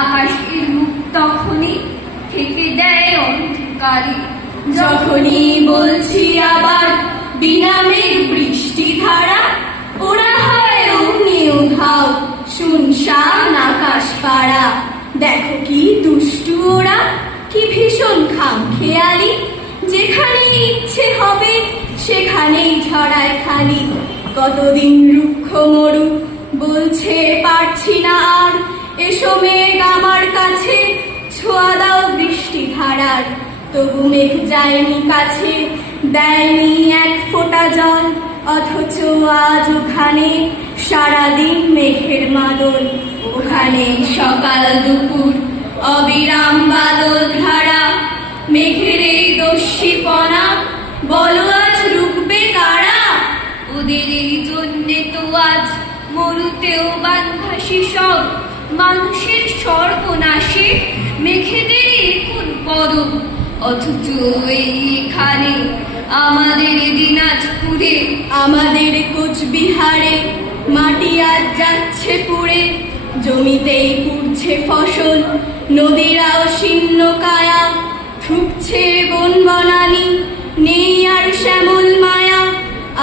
আকাশের মুখ তখনই থেকে দেয় অন্ধকারে। যখনই বলছি আবার বিনা মেঘ বৃষ্টি ধারা, ওরা হয় অগ্নি উধাও, শুনশান আকাশ পাড়া। দেখো কি দুষ্টু ওরা, কি ভীষণ খামখেয়ালি, যেখানে ইচ্ছে হবে সেখানেই ছড়ায় খালি। কতদিন রুক্ষ মরু বলছে পারছি না আর, এসো মেঘ আমার কাছে, ছোঁয়া দাও বৃষ্টি ধারার। তবু মেঘ যায়নি কাছে, দেয়নি এক ফোঁটা জল, অথচ আজ ওখানে সারাদিন মেঘের মাদল। ওখানে সকাল দুপুর অবিরাম বাদল ধারা, মেঘের এই দস্যিপনা বলো আজ রুখবে কারা? ওদের এই জন্যে তো আজ মরুতেও বানভাসি সব, মানুষের সর্বনাশে মেঘেদের কোন পরব। অথচ এইখানে আমাদের দিনাজপুরে, আমাদের কোচবিহারে মাটি আজ যাচ্ছে পুড়ে, জমিতেই পুড়ছে ফসল, নদীরাও শীর্ণ কায়া, ঠুকছে বন বনানি, নেই আর শ্যামল মায়া।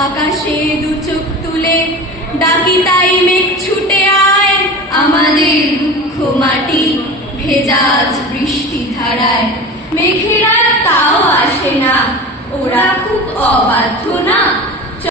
আকাশে দু চোখ তুলে ডাকি তাই মেঘ ছুটে আয়, আমাদের দুঃখ মাটি ভেজাজ বৃষ্টি ধারায়। মেঘেরা তাও আসে না, ওরা খুব অবাধ্য না।